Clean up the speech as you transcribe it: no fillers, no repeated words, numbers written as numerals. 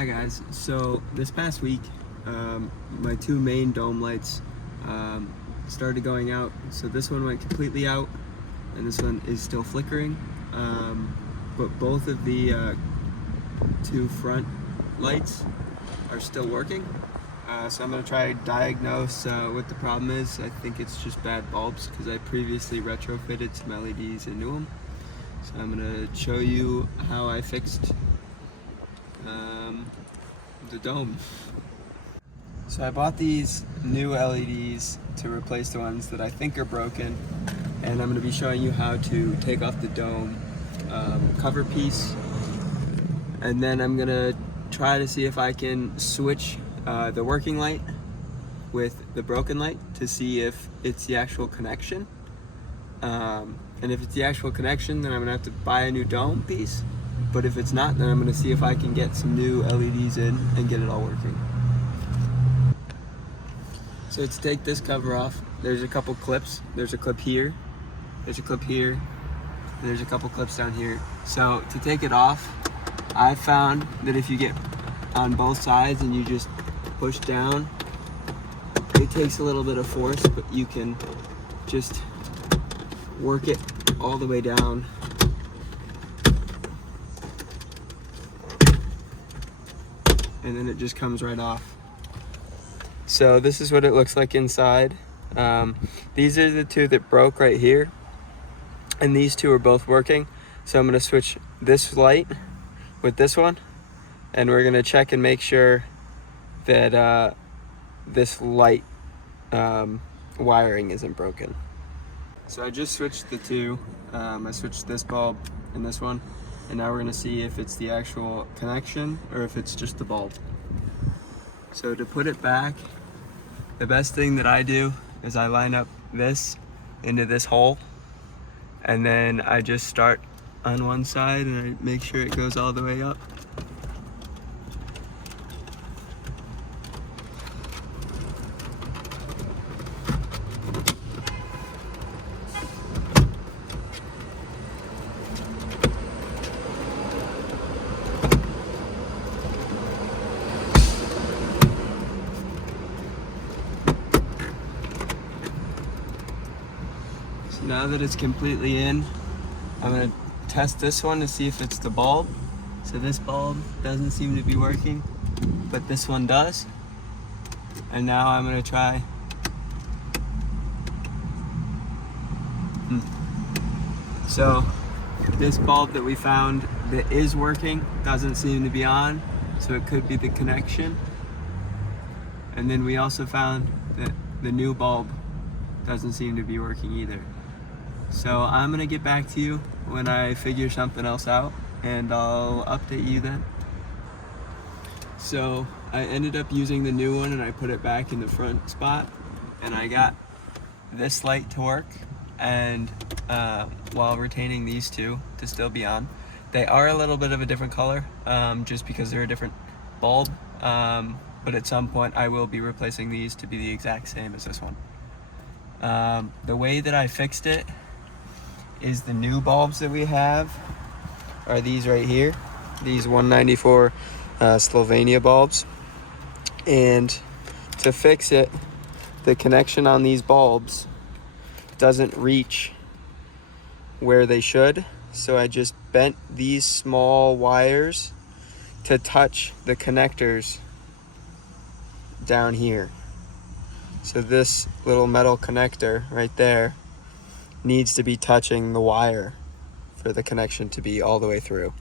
Hi guys, so this past week my two main dome lights started going out. So this one went completely out and this one is still flickering, but both of the two front lights are still working. So I'm going to try to diagnose what the problem is. I think it's just bad bulbs because I previously retrofitted some LEDs into them. So I'm going to show you how I fixed the dome. So I bought these new LEDs to replace the ones that I think are broken, and I'm going to be showing you how to take off the dome cover piece, and then I'm going to try to see if I can switch the working light with the broken light to see if it's the actual connection. And if it's the actual connection, then I'm gonna have to buy a new dome piece. But if it's not, then I'm gonna see if I can get some new LEDs in and get it all working. So to take this cover off, there's a couple clips. There's a clip here, there's a clip here, and there's a couple clips down here. So to take it off, I found that if you get on both sides and you just push down, it takes a little bit of force, but you can just work it all the way down. And then it just comes right off. So this is what it looks like inside. These are the two that broke right here, and these two are both working. So I'm gonna switch this light with this one, and we're gonna check and make sure that this light wiring isn't broken. So I just switched the two. I switched this bulb and this one, and now we're gonna see if it's the actual connection or if it's just the bulb. So to put it back, the best thing that I do is I line up this into this hole, and then I just start on one side and I make sure it goes all the way up. Now that it's completely in, I'm going to test this one to see if it's the bulb. So this bulb doesn't seem to be working, but this one does. And now I'm going to try. So this bulb that we found that is working doesn't seem to be on, so it could be the connection. And then we also found that the new bulb doesn't seem to be working either. So I'm gonna get back to you when I figure something else out, and I'll update you then. So I ended up using the new one and I put it back in the front spot, and I got this light to work, and while retaining these two to still be on. They are a little bit of a different color, just because they're a different bulb, but at some point I will be replacing these to be the exact same as this one. The way that I fixed it is the new bulbs that we have are these right here, these 194 Slovenia bulbs. And to fix it, the connection on these bulbs doesn't reach where they should, so I just bent these small wires to touch the connectors down here. So this little metal connector right there needs to be touching the wire for the connection to be all the way through.